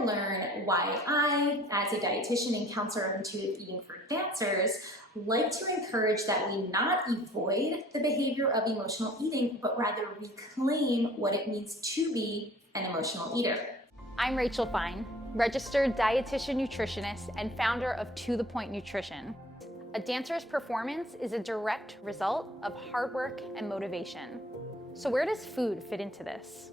to learn why I, as a dietitian and counselor of intuitive eating for dancers, like to encourage that we not avoid the behavior of emotional eating, but rather reclaim what it means to be an emotional eater. I'm Rachel Fine, registered dietitian nutritionist and founder of To The Point Nutrition. A dancer's performance is a direct result of hard work and motivation. So where does food fit into this?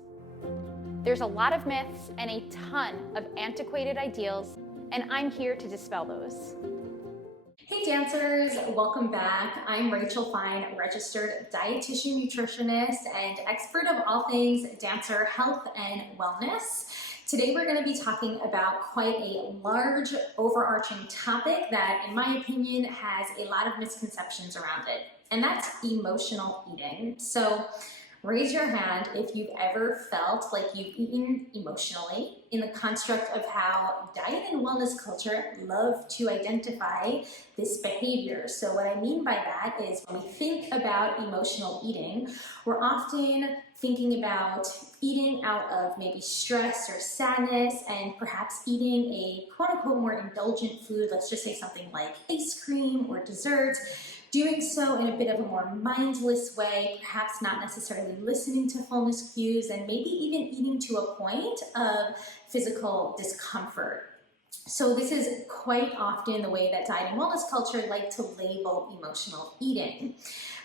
There's a lot of myths and a ton of antiquated ideals, and I'm here to dispel those. Hey dancers, welcome back. I'm Rachel Fine, registered dietitian nutritionist and expert of all things dancer health and wellness. Today we're going to be talking about quite a large overarching topic that, in my opinion, has a lot of misconceptions around it, and that's emotional eating. So raise your hand if you've ever felt like you've eaten emotionally in the construct of how diet and wellness culture love to identify this behavior. So what I mean by that is when we think about emotional eating, we're often thinking about eating out of maybe stress or sadness and perhaps eating a quote-unquote more indulgent food, let's just say something like ice cream or desserts, doing so in a bit of a more mindless way, perhaps not necessarily listening to fullness cues, and maybe even eating to a point of physical discomfort. So this is quite often the way that diet and wellness culture like to label emotional eating.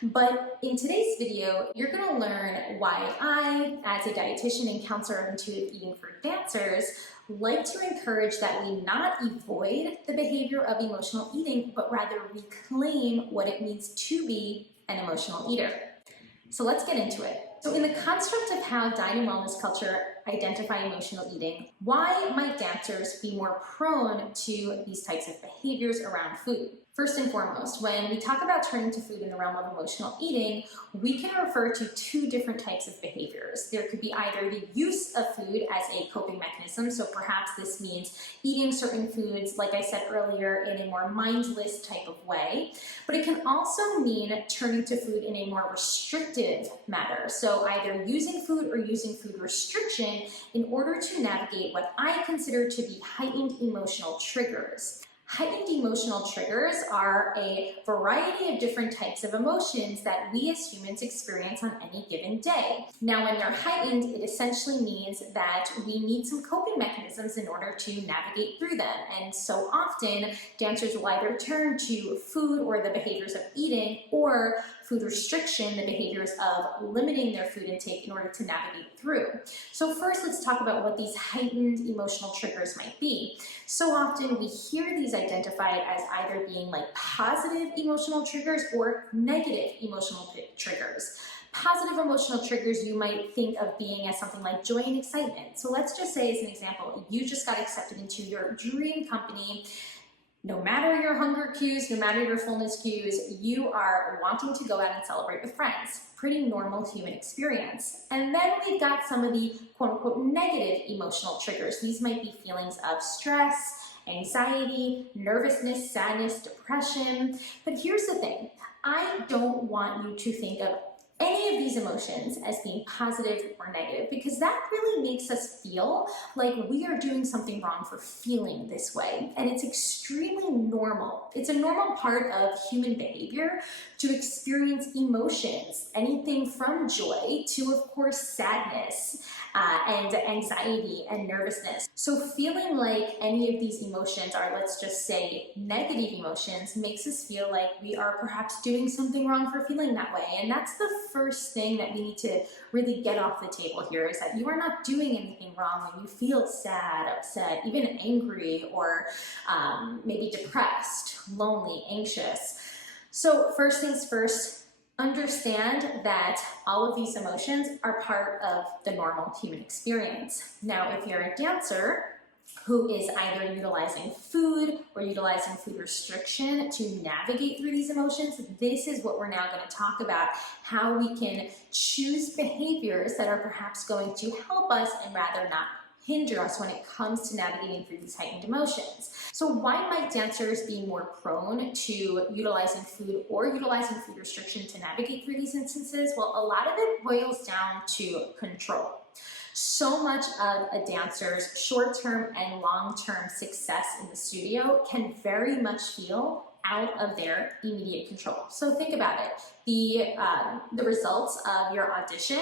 But in today's video, you're going to learn why I, as a dietitian and counselor of intuitive eating for dancers, like to encourage that we not avoid the behavior of emotional eating, but rather reclaim what it means to be an emotional eater. So let's get into it. So in the construct of how diet and wellness culture identify emotional eating, why might dancers be more prone to these types of behaviors around food? First and foremost, when we talk about turning to food in the realm of emotional eating, we can refer to two different types of behaviors. There could be either the use of food as a coping mechanism, so perhaps this means eating certain foods, like I said earlier, in a more mindless type of way, but it can also mean turning to food in a more restrictive manner, so either using food or using food restriction in order to navigate what I consider to be heightened emotional triggers. Heightened emotional triggers are a variety of different types of emotions that we as humans experience on any given day. Now, when they're heightened, it essentially means that we need some coping mechanisms in order to navigate through them. And so often, dancers will either turn to food or the behaviors of eating, or food restriction, the behaviors of limiting their food intake in order to navigate through. So first, let's talk about what these heightened emotional triggers might be. So often we hear these identified as either being like positive emotional triggers or negative emotional triggers. Positive emotional triggers you might think of being as something like joy and excitement. So let's just say, as an example, you just got accepted into your dream company. No matter your hunger cues, no matter your fullness cues, you are wanting to go out and celebrate with friends. Pretty normal human experience. And then we've got some of the quote-unquote negative emotional triggers. These might be feelings of stress, anxiety, nervousness, sadness, depression. But here's the thing. I don't want you to think of any of these emotions as being positive or negative, because that really makes us feel like we are doing something wrong for feeling this way. And it's extremely normal. It's a normal part of human behavior to experience emotions, anything from joy to, of course, sadness and anxiety and nervousness. So feeling like any of these emotions are, let's just say, negative emotions makes us feel like we are perhaps doing something wrong for feeling that way. And that's the first thing that we need to really get off the table here, is that you are not doing anything wrong when you feel sad, upset, even angry, or maybe depressed, lonely, anxious. So first things first, understand that all of these emotions are part of the normal human experience. Now, if you're a dancer who is either utilizing food or utilizing food restriction to navigate through these emotions, this is what we're now going to talk about, how we can choose behaviors that are perhaps going to help us and rather not hinder us when it comes to navigating through these heightened emotions. So why might dancers be more prone to utilizing food or utilizing food restriction to navigate through these instances? Well, a lot of it boils down to control. So much of a dancer's short-term and long-term success in the studio can very much feel out of their immediate control. So think about it. The results of your audition,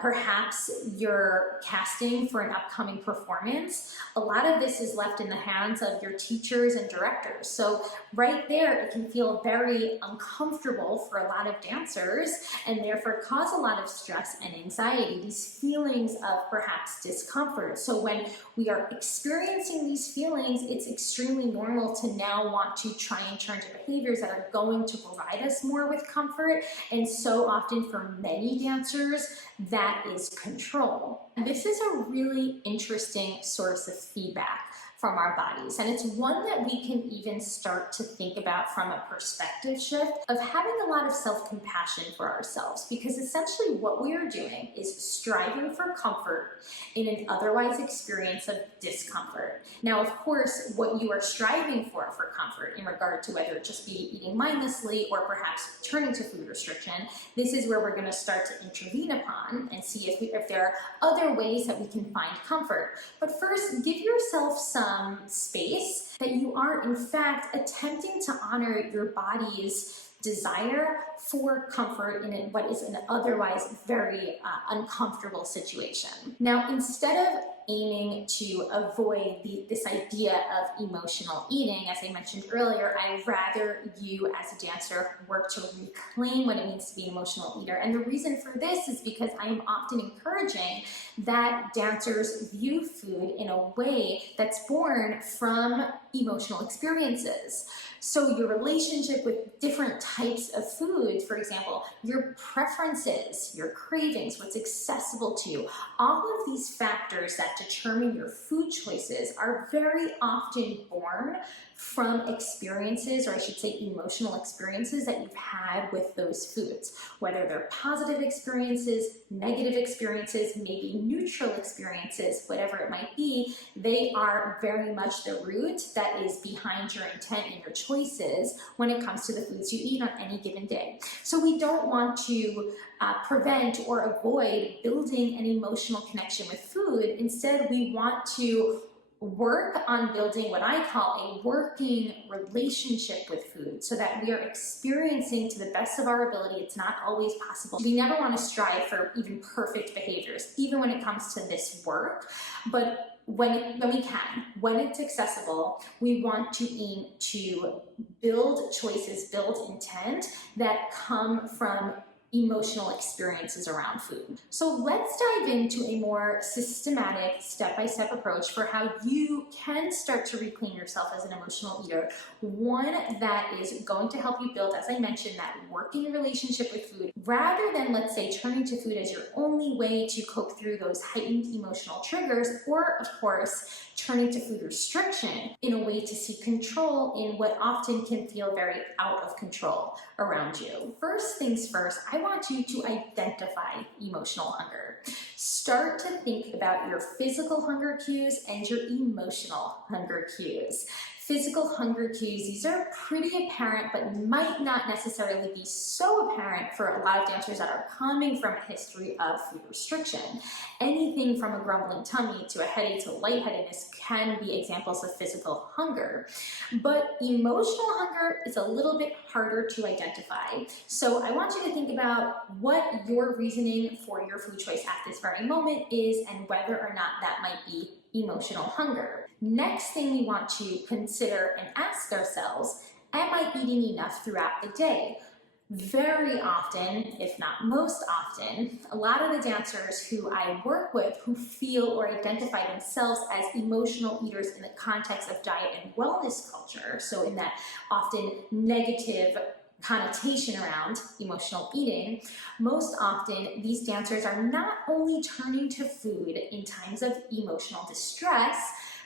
perhaps your casting for an upcoming performance, a lot of this is left in the hands of your teachers and directors. So right there, it can feel very uncomfortable for a lot of dancers and therefore cause a lot of stress and anxiety, these feelings of perhaps discomfort. So when we are experiencing these feelings, it's extremely normal to now want to try and turn to behaviors that are going to provide us more with comfort. And so often for many dancers, that is control. And this is a really interesting source of feedback from our bodies, and it's one that we can even start to think about from a perspective shift of having a lot of self-compassion for ourselves, because essentially what we are doing is striving for comfort in an otherwise experience of discomfort. Now, of course, what you are striving for comfort in regard to whether it just be eating mindlessly or perhaps turning to food restriction, this is where we're going to start to intervene upon and see if there are other ways that we can find comfort. But first, give yourself some space that you are in fact attempting to honor your body's desire for comfort in what is an otherwise very uncomfortable situation. Now, instead of aiming to avoid this idea of emotional eating, as I mentioned earlier, I'd rather you as a dancer work to reclaim what it means to be an emotional eater. And the reason for this is because I am often encouraging that dancers view food in a way that's born from emotional experiences. So your relationship with different types of foods, for example, your preferences, your cravings, what's accessible to you, all of these factors that determine your food choices are very often born from experiences, or I should say emotional experiences that you've had with those foods. Whether they're positive experiences, negative experiences, maybe neutral experiences, whatever it might be, they are very much the root that is behind your intent and your choices when it comes to the foods you eat on any given day. So we don't want to prevent or avoid building an emotional connection with food. Instead, we want to work on building what I call a working relationship with food so that we are experiencing to the best of our ability. It's not always possible. We never want to strive for even perfect behaviors, even when it comes to this work. But when we can, when it's accessible, we want to aim to build choices, build intent that come from emotional experiences around food. So let's dive into a more systematic step-by-step approach for how you can start to reclaim yourself as an emotional eater. One that is going to help you build, as I mentioned, that working relationship with food, rather than, let's say, turning to food as your only way to cope through those heightened emotional triggers, or of course, turning to food restriction in a way to seek control in what often can feel very out of control around you. First things first, I want you to identify emotional hunger. Start to think about your physical hunger cues and your emotional hunger cues. Physical hunger cues, these are pretty apparent, but might not necessarily be so apparent for a lot of dancers that are coming from a history of food restriction. Anything from a grumbling tummy to a headache to lightheadedness can be examples of physical hunger. But emotional hunger is a little bit harder to identify. So I want you to think about what your reasoning for your food choice at this very moment is and whether or not that might be emotional hunger. Next thing we want to consider and ask ourselves, am I eating enough throughout the day? Very often, if not most often, a lot of the dancers who I work with who feel or identify themselves as emotional eaters in the context of diet and wellness culture, so in that often negative connotation around emotional eating, most often these dancers are not only turning to food in times of emotional distress,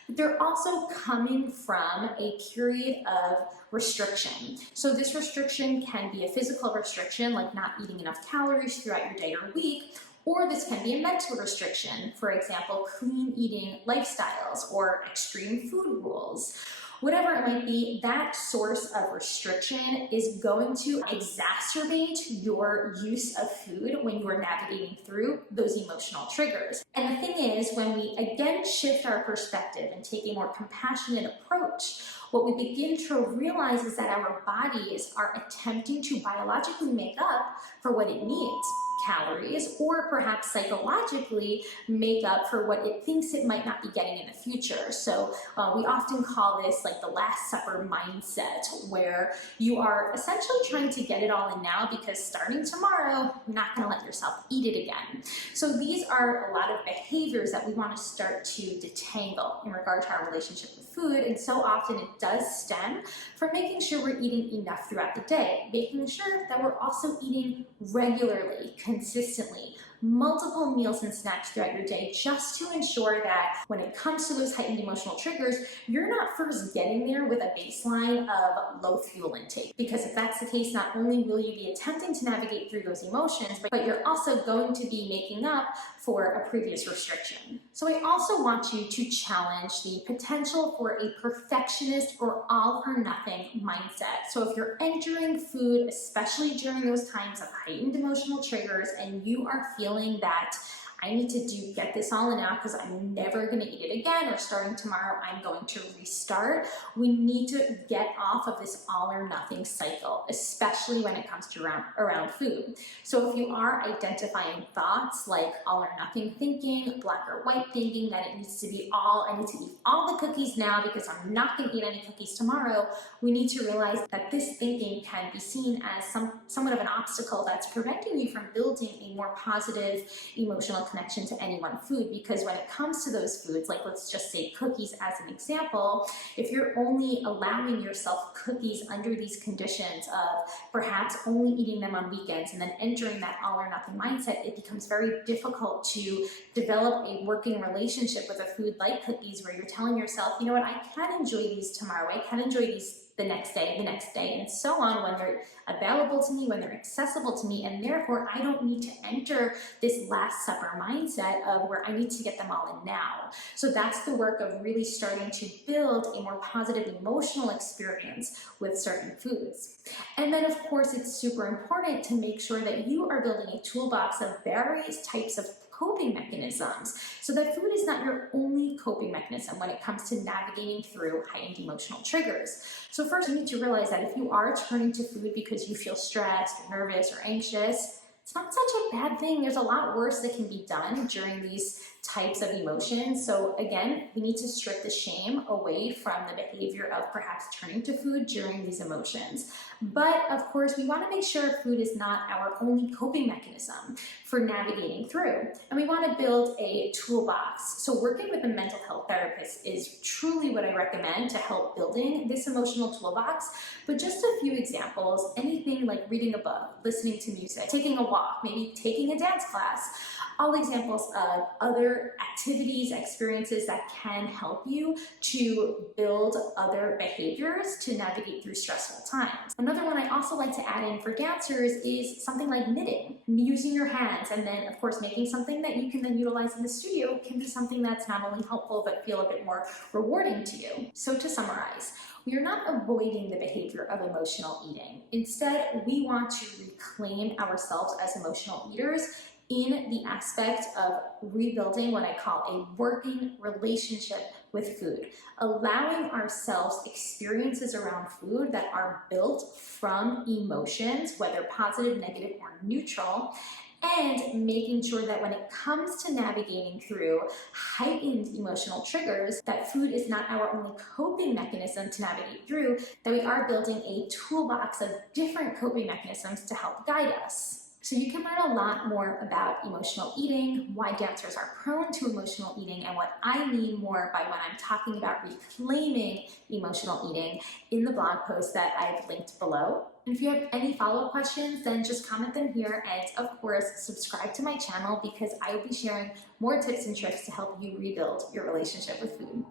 but they're also coming from a period of restriction. So this restriction can be a physical restriction, like not eating enough calories throughout your day or week, or this can be a mental restriction, for example, clean eating lifestyles or extreme food rules. whatever it might be, that source of restriction is going to exacerbate your use of food when you are navigating through those emotional triggers. And the thing is, when we again shift our perspective and take a more compassionate approach, what we begin to realize is that our bodies are attempting to biologically make up for what it needs, calories, or perhaps psychologically make up for what it thinks it might not be getting in the future. So we often call this like the Last Supper mindset, where you are essentially trying to get it all in now because starting tomorrow, you're not going to let yourself eat it again. So these are a lot of behaviors that we want to start to detangle in regard to our relationship with food, and so often it does stem from making sure we're eating enough throughout the day, making sure that we're also eating regularly, consistently, multiple meals and snacks throughout your day, just to ensure that when it comes to those heightened emotional triggers, you're not first getting there with a baseline of low fuel intake. Because if that's the case, not only will you be attempting to navigate through those emotions, but you're also going to be making up for a previous restriction. So I also want you to challenge the potential for a perfectionist or all or nothing mindset. So if you're entering food, especially during those times of heightened emotional triggers, and you are feeling that I need to get this all in now because I'm never going to eat it again, or starting tomorrow I'm going to restart, we need to get off of this all or nothing cycle, especially when it comes to around food. So if you are identifying thoughts like all or nothing thinking, black or white thinking, that it needs to be I need to eat all the cookies now because I'm not going to eat any cookies tomorrow, we need to realize that this thinking can be seen as somewhat of an obstacle that's preventing you from building a more positive emotional connection to any one food. Because when it comes to those foods, like let's just say cookies as an example, if you're only allowing yourself cookies under these conditions of perhaps only eating them on weekends and then entering that all or nothing mindset, it becomes very difficult to develop a working relationship with a food like cookies, where you're telling yourself, you know what, I can enjoy these tomorrow, I can enjoy these the next day, and so on, when they're available to me, when they're accessible to me, and therefore I don't need to enter this Last Supper mindset of where I need to get them all in now. So that's the work of really starting to build a more positive emotional experience with certain foods. And then of course it's super important to make sure that you are building a toolbox of various types of coping mechanisms, so that food is not your only coping mechanism when it comes to navigating through heightened emotional triggers. So first, you need to realize that if you are turning to food because you feel stressed, or nervous, or anxious, it's not such a bad thing. There's a lot worse that can be done during these types of emotions. So again, we need to strip the shame away from the behavior of perhaps turning to food during these emotions. But of course, we want to make sure food is not our only coping mechanism for navigating through. And we want to build a toolbox. So working with a mental health therapist is truly what I recommend to help building this emotional toolbox. But just a few examples, anything like reading a book, listening to music, taking a walk, maybe taking a dance class, all examples of other activities, experiences that can help you to build other behaviors to navigate through stressful times. Another one I also like to add in for dancers is something like knitting, using your hands, and then of course making something that you can then utilize in the studio can be something that's not only helpful but feel a bit more rewarding to you. So to summarize, we are not avoiding the behavior of emotional eating. Instead, we want to reclaim ourselves as emotional eaters in the aspect of rebuilding what I call a working relationship with food, allowing ourselves experiences around food that are built from emotions, whether positive, negative, or neutral, and making sure that when it comes to navigating through heightened emotional triggers, that food is not our only coping mechanism to navigate through, that we are building a toolbox of different coping mechanisms to help guide us. So you can learn a lot more about emotional eating, why dancers are prone to emotional eating, and what I mean more by when I'm talking about reclaiming emotional eating in the blog post that I've linked below. And if you have any follow-up questions, then just comment them here, and of course, subscribe to my channel because I will be sharing more tips and tricks to help you rebuild your relationship with food.